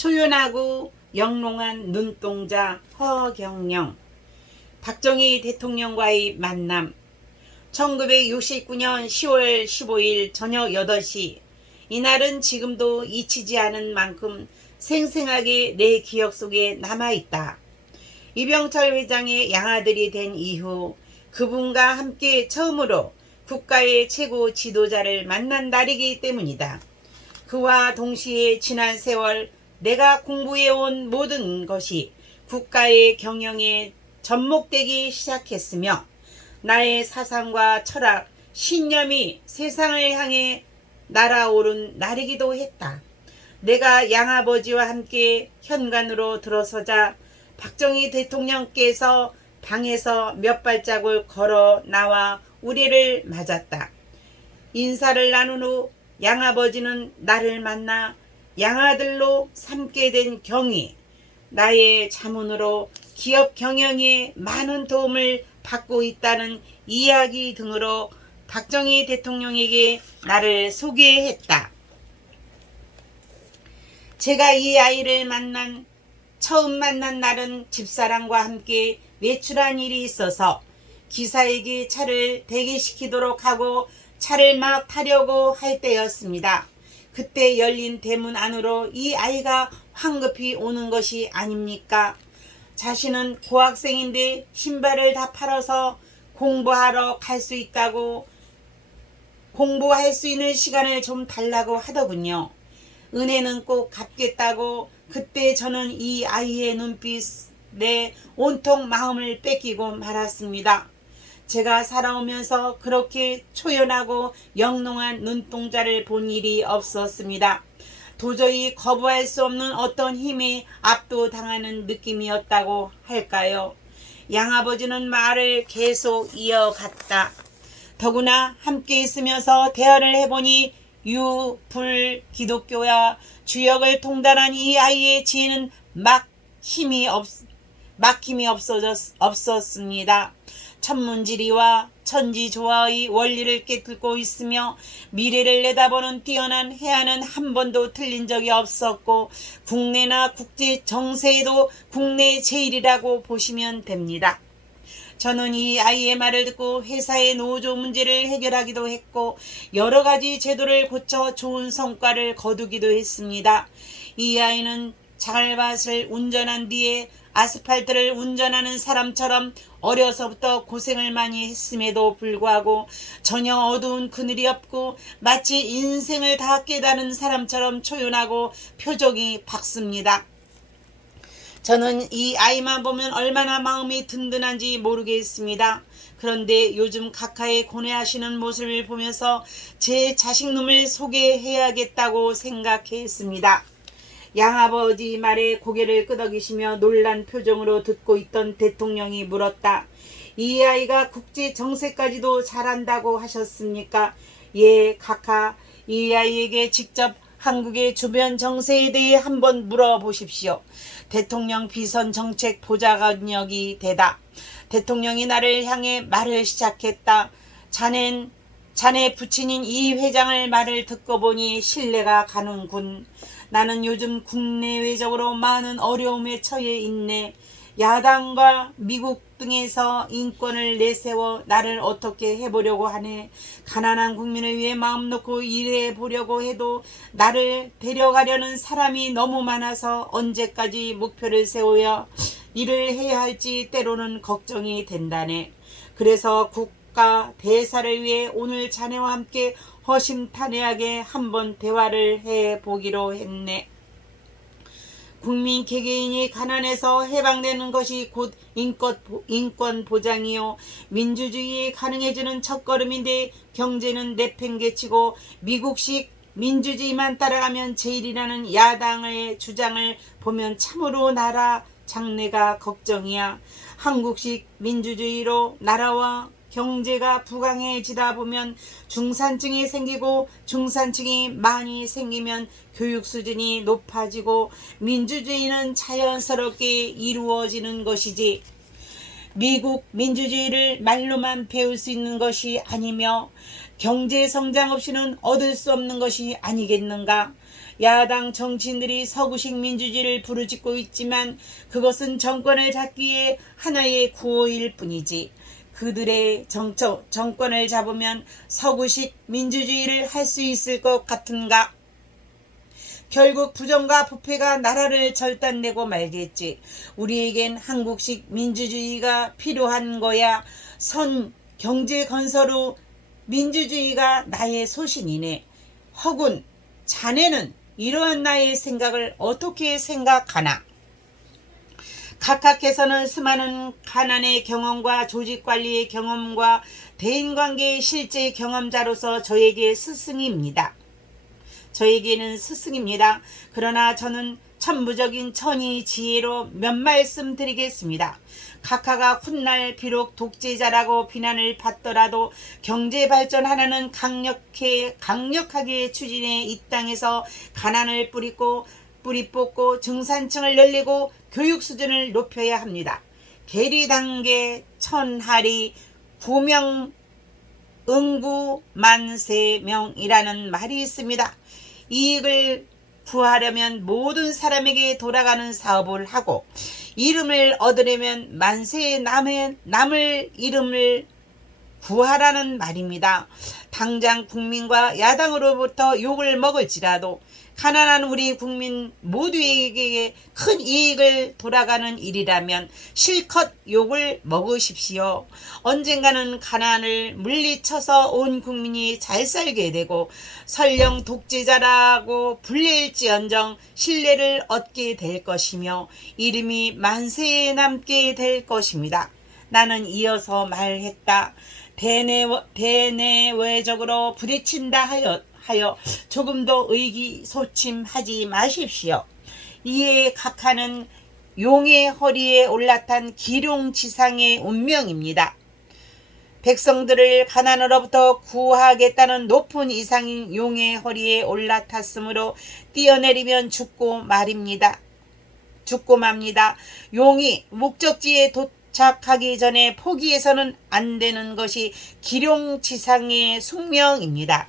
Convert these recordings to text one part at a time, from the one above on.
초연하고 영롱한 눈동자 허경영. 박정희 대통령과의 만남. 1969년 10월 15일 저녁 8시. 이날은 지금도 잊히지 않은 만큼 생생하게 내 기억 속에 남아있다. 이병철 회장의 양아들이 된 이후 그분과 함께 처음으로 국가의 최고 지도자를 만난 날이기 때문이다. 그와 동시에 지난 세월 내가 공부해온 모든 것이 국가의 경영에 접목되기 시작했으며 나의 사상과 철학, 신념이 세상을 향해 날아오른 날이기도 했다. 내가 양아버지와 함께 현관으로 들어서자 박정희 대통령께서 방에서 몇 발자국 걸어 나와 우리를 맞았다. 인사를 나눈 후 양아버지는 나를 만나 양아들로 삼게 된 경위, 나의 자문으로 기업 경영에 많은 도움을 받고 있다는 이야기 등으로 박정희 대통령에게 나를 소개했다. 제가 이 아이를 처음 만난 날은 집사람과 함께 외출한 일이 있어서 기사에게 차를 대기시키도록 하고 차를 막 타려고 할 때였습니다. 그때 열린 대문 안으로 이 아이가 황급히 오는 것이 아닙니까? 자신은 고학생인데 신발을 다 팔아서 공부하러 갈 수 있다고, 공부할 수 있는 시간을 좀 달라고 하더군요. 은혜는 꼭 갚겠다고. 그때 저는 이 아이의 눈빛에 온통 마음을 뺏기고 말았습니다. 제가 살아오면서 그렇게 초연하고 영롱한 눈동자를 본 일이 없었습니다. 도저히 거부할 수 없는 어떤 힘에 압도당하는 느낌이었다고 할까요? 양아버지는 말을 계속 이어갔다. 더구나 함께 있으면서 대화를 해보니 유, 불, 기독교와 주역을 통달한 이 아이의 지혜는 막힘이 없었습니다. 천문지리와 천지조화의 원리를 깨뜨리고 있으며 미래를 내다보는 뛰어난 해안은 한 번도 틀린 적이 없었고 국내나 국제 정세에도 국내 제일이라고 보시면 됩니다. 저는 이 아이의 말을 듣고 회사의 노조 문제를 해결하기도 했고 여러 가지 제도를 고쳐 좋은 성과를 거두기도 했습니다. 이 아이는 장알밭을 운전한 뒤에 아스팔트를 운전하는 사람처럼 어려서부터 고생을 많이 했음에도 불구하고 전혀 어두운 그늘이 없고 마치 인생을 다 깨달은 사람처럼 초연하고 표정이 밝습니다. 저는 이 아이만 보면 얼마나 마음이 든든한지 모르겠습니다. 그런데 요즘 각하에 고뇌하시는 모습을 보면서 제 자식놈을 소개해야겠다고 생각했습니다. 양아버지 말에 고개를 끄덕이시며 놀란 표정으로 듣고 있던 대통령이 물었다. 이 아이가 국제 정세까지도 잘한다고 하셨습니까? 예, 각하. 이 아이에게 직접 한국의 주변 정세에 대해 한번 물어보십시오. 대통령 비선 정책 보좌관역이 되다. 대통령이 나를 향해 말을 시작했다. 자네 부친인 이 회장을 말을 듣고 보니 신뢰가 가는군. 나는 요즘 국내외적으로 많은 어려움에 처해 있네. 야당과 미국 등에서 인권을 내세워 나를 어떻게 해보려고 하네. 가난한 국민을 위해 마음 놓고 일해보려고 해도 나를 데려가려는 사람이 너무 많아서 언제까지 목표를 세워야 일을 해야 할지 때로는 걱정이 된다네. 그래서 국가 대사를 위해 오늘 자네와 함께 허심탄회하게 한번 대화를 해보기로 했네. 국민 개개인이 가난에서 해방되는 것이 곧 인권 보장이요 민주주의에 가능해지는 첫걸음인데 경제는 내팽개치고 미국식 민주주의만 따라가면 제일이라는 야당의 주장을 보면 참으로 나라 장래가 걱정이야. 한국식 민주주의로 나라와 경제가 부강해지다 보면 중산층이 생기고 중산층이 많이 생기면 교육 수준이 높아지고 민주주의는 자연스럽게 이루어지는 것이지 미국 민주주의를 말로만 배울 수 있는 것이 아니며 경제 성장 없이는 얻을 수 없는 것이 아니겠는가. 야당 정치인들이 서구식 민주주의를 부르짖고 있지만 그것은 정권을 잡기 위해 하나의 구호일 뿐이지. 그들의 정권을 잡으면 서구식 민주주의를 할 수 있을 것 같은가? 결국 부정과 부패가 나라를 절단내고 말겠지. 우리에겐 한국식 민주주의가 필요한 거야. 선 경제 건설 후 민주주의가 나의 소신이네. 허군 자네는 이러한 나의 생각을 어떻게 생각하나? 각하께서는 수많은 가난의 경험과 조직관리의 경험과 대인관계의 실제 경험자로서 저에게는 스승입니다. 그러나 저는 천부적인 천의 지혜로 몇 말씀 드리겠습니다. 각하가 훗날 비록 독재자라고 비난을 받더라도 경제발전 하나는 강력하게 추진해 이 땅에서 가난을 뿌리 뽑고 중산층을 늘리고 교육 수준을 높여야 합니다. 계리단계 천하리 구명응구 만세명이라는 말이 있습니다. 이익을 구하려면 모든 사람에게 돌아가는 사업을 하고 이름을 얻으려면 만세의 남을 이름을 구하라는 말입니다. 당장 국민과 야당으로부터 욕을 먹을지라도 가난한 우리 국민 모두에게 큰 이익을 돌아가는 일이라면 실컷 욕을 먹으십시오. 언젠가는 가난을 물리쳐서 온 국민이 잘 살게 되고 설령 독재자라고 불릴지언정 신뢰를 얻게 될 것이며 이름이 만세에 남게 될 것입니다. 나는 이어서 말했다. 대내외적으로 부딪힌다 하여 조금도 의기소침하지 마십시오. 이에 각하는 용의 허리에 올라탄 기룡지상의 운명입니다. 백성들을 가난으로부터 구하겠다는 높은 이상인 용의 허리에 올라탔으므로 뛰어내리면 죽고 맙니다. 용이 목적지에 도착하기 전에 포기해서는 안 되는 것이 기룡지상의 숙명입니다.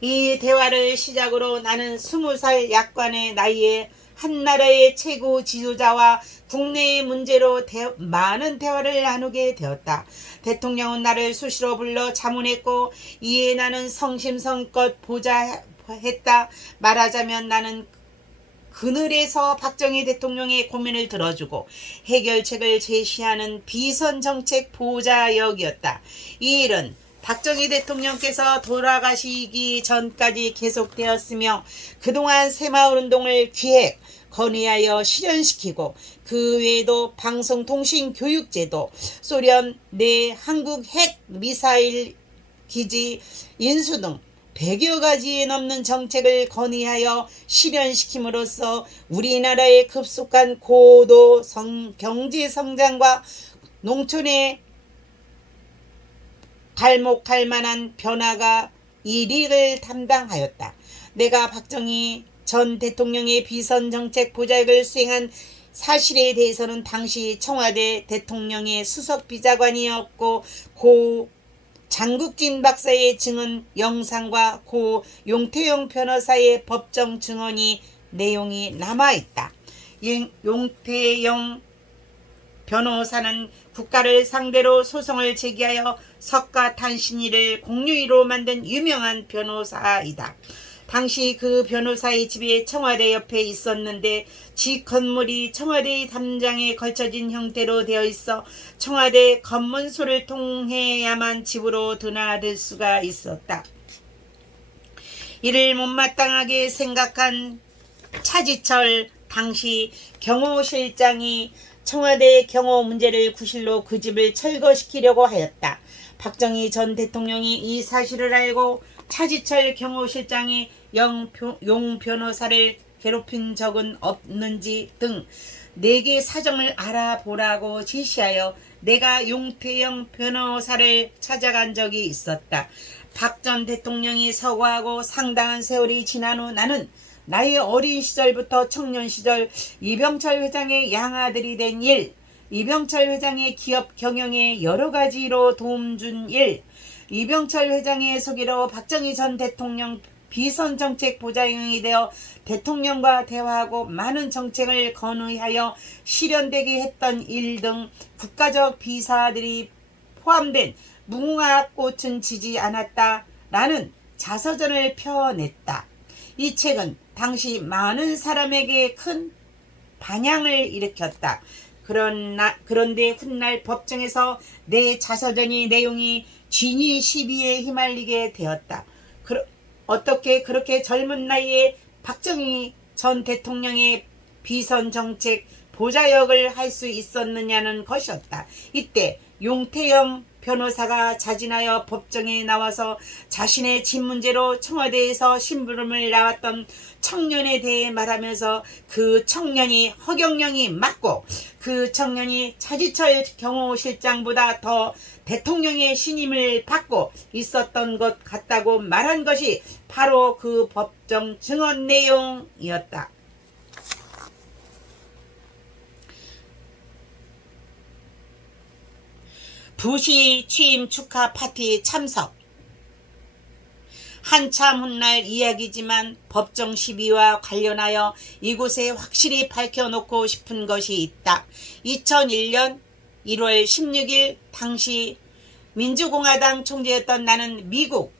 이 대화를 시작으로 나는 20살 약관의 나이에 한 나라의 최고 지도자와 국내의 문제로 많은 대화를 나누게 되었다. 대통령은 나를 수시로 불러 자문했고 이에 나는 성심성껏 보자 했다. 말하자면 나는 그늘에서 박정희 대통령의 고민을 들어주고 해결책을 제시하는 비선정책 보좌 역이었다. 이 일은 박정희 대통령께서 돌아가시기 전까지 계속되었으며 그동안 새마을운동을 기획, 건의하여 실현시키고 그 외에도 방송통신교육제도, 소련 내 한국 핵 미사일 기지 인수 등 100여 가지에 넘는 정책을 건의하여 실현시킴으로써 우리나라의 급속한 고도 경제성장과 농촌의 갈목할 만한 변화가 일익을 담당하였다. 내가 박정희 전 대통령의 비선정책 보좌역을 수행한 사실에 대해서는 당시 청와대 대통령의 수석비자관이었고 고 장국진 박사의 증언 영상과 고 용태영 변호사의 법정 증언이 내용이 남아있다. 용태영 변호사는 국가를 상대로 소송을 제기하여 석가탄신일을 공휴일로 만든 유명한 변호사이다. 당시 그 변호사의 집이 청와대 옆에 있었는데 집 건물이 청와대 담장에 걸쳐진 형태로 되어 있어 청와대 검문소를 통해야만 집으로 드나들 수가 있었다. 이를 못마땅하게 생각한 차지철 당시 경호실장이 청와대 경호 문제를 구실로 그 집을 철거시키려고 하였다. 박정희 전 대통령이 이 사실을 알고 차지철 경호실장이 용 변호사를 괴롭힌 적은 없는지 등 4개 사정을 알아보라고 지시하여 내가 용태영 변호사를 찾아간 적이 있었다. 박 전 대통령이 서거하고 상당한 세월이 지난 후 나는 나의 어린 시절부터 청년 시절 이병철 회장의 양아들이 된 일, 이병철 회장의 기업 경영에 여러 가지로 도움 준 일, 이병철 회장의 소개로 박정희 전 대통령 비선정책 보좌형이 되어 대통령과 대화하고 많은 정책을 건의하여 실현되게 했던 일 등 국가적 비사들이 포함된 무궁화 꽃은 지지 않았다라는 자서전을 펴냈다. 이 책은 당시 많은 사람에게 큰 반향을 일으켰다. 그런데 훗날 법정에서 내 자서전이 내용이 진위 시비에 휘말리게 되었다. 어떻게 그렇게 젊은 나이에 박정희 전 대통령의 비선정책 보좌역을 할 수 있었느냐는 것이었다. 이때 용태영 변호사가 자진하여 법정에 나와서 자신의 집 문제로 청와대에서 심부름을 나왔던 청년에 대해 말하면서 그 청년이 허경영이 맞고 그 청년이 차지철 경호실장보다 더 대통령의 신임을 받고 있었던 것 같다고 말한 것이 바로 그 법정 증언 내용이었다. 부시 취임 축하 파티 참석. 한참 훗날 이야기지만 법정 시비와 관련하여 이곳에 확실히 밝혀놓고 싶은 것이 있다. 2001년 1월 16일 당시 민주공화당 총재였던 나는 미국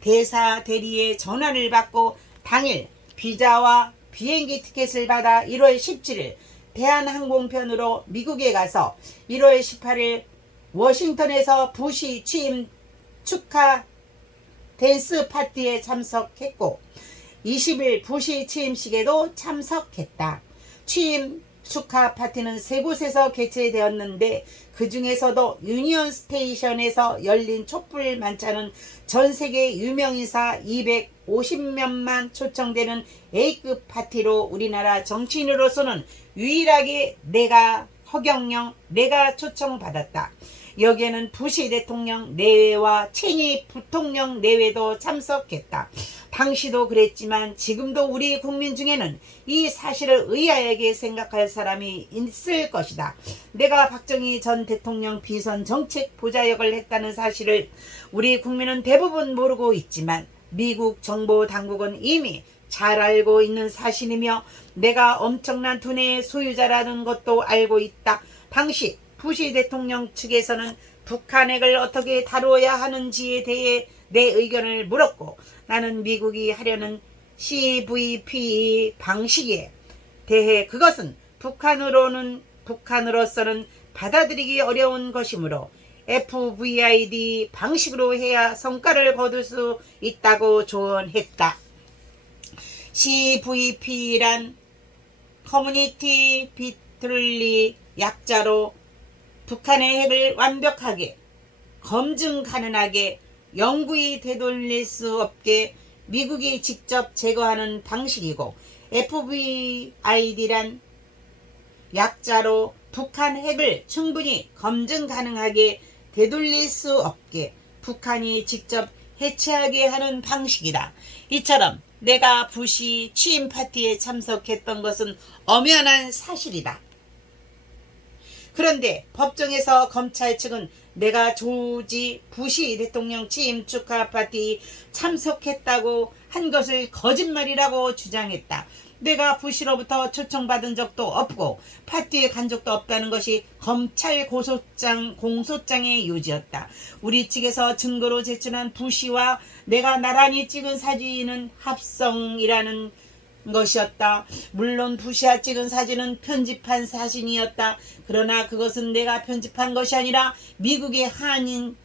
대사 대리의 전화를 받고 당일 비자와 비행기 티켓을 받아 1월 17일 대한항공편으로 미국에 가서 1월 18일 워싱턴에서 부시 취임 축하 댄스 파티에 참석했고 20일 부시 취임식에도 참석했다. 취임 축하 파티는 세 곳에서 개최되었는데 그 중에서도 유니언 스테이션에서 열린 촛불 만찬은 전 세계 유명인사 250명만 초청되는 A급 파티로 우리나라 정치인으로서는 유일하게 허경영 내가 초청받았다. 여기에는 부시 대통령 내외와 체니 부통령 내외도 참석했다. 당시도 그랬지만 지금도 우리 국민 중에는 이 사실을 의아하게 생각할 사람이 있을 것이다. 내가 박정희 전 대통령 비선 정책 보좌역을 했다는 사실을 우리 국민은 대부분 모르고 있지만 미국 정보 당국은 이미 잘 알고 있는 사실이며 내가 엄청난 두뇌의 소유자라는 것도 알고 있다. 당시 부시 대통령 측에서는 북한핵을 어떻게 다루어야 하는지에 대해 내 의견을 물었고 나는 미국이 하려는 CVP 방식에 대해 그것은 북한으로서는 받아들이기 어려운 것이므로 FVID 방식으로 해야 성과를 거둘 수 있다고 조언했다. CVP란 커뮤니티 비틀리 약자로 북한의 핵을 완벽하게 검증 가능하게 영구히 되돌릴 수 없게 미국이 직접 제거하는 방식이고 FVID란 약자로 북한 핵을 충분히 검증 가능하게 되돌릴 수 없게 북한이 직접 해체하게 하는 방식이다. 이처럼 내가 부시 취임 파티에 참석했던 것은 엄연한 사실이다. 그런데 법정에서 검찰 측은 내가 조지 부시 대통령 취임 축하 파티 참석했다고 한 것을 거짓말이라고 주장했다. 내가 부시로부터 초청받은 적도 없고 파티에 간 적도 없다는 것이 검찰 공소장의 요지였다. 우리 측에서 증거로 제출한 부시와 내가 나란히 찍은 사진은 합성이라는 것이었다. 물론 부시와 찍은 사진은 편집한 사진이었다. 그러나 그것은 내가 편집한 것이 아니라 미국의 한인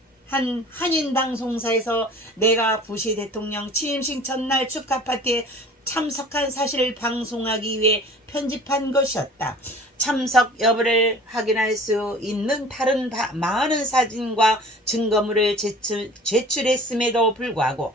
방송사에서 내가 부시 대통령 취임식 전날 축하 파티에 참석한 사실을 방송하기 위해 편집한 것이었다. 참석 여부를 확인할 수 있는 다른 많은 사진과 증거물을 제출했음에도 불구하고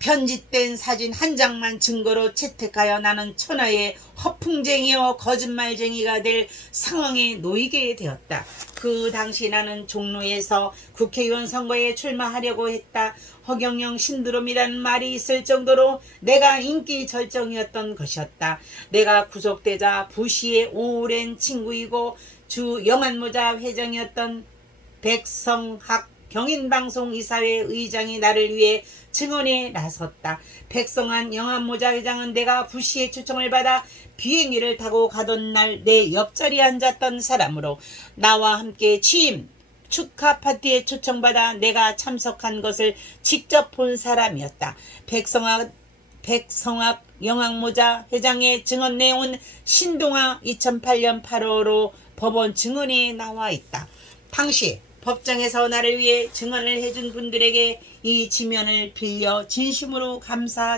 편집된 사진 한 장만 증거로 채택하여 나는 천하의 허풍쟁이요 거짓말쟁이가 될 상황에 놓이게 되었다. 그 당시 나는 종로에서 국회의원 선거에 출마하려고 했다. 허경영 신드롬이라는 말이 있을 정도로 내가 인기 절정이었던 것이었다. 내가 구속되자 부시의 오랜 친구이고 주 영안모자 회장이었던 백성학 경인방송 이사회 의장이 나를 위해 증언에 나섰다. 백성한 영암모자 회장은 내가 부시의 초청을 받아 비행기를 타고 가던 날 내 옆자리에 앉았던 사람으로 나와 함께 취임 축하 파티에 초청받아 내가 참석한 것을 직접 본 사람이었다. 백성학 영암모자 회장의 증언 내용은 신동아 2008년 8월로 법원 증언에 나와 있다. 당시 법정에서 나를 위해 증언을 해준 분들에게 이 지면을 빌려 진심으로 감사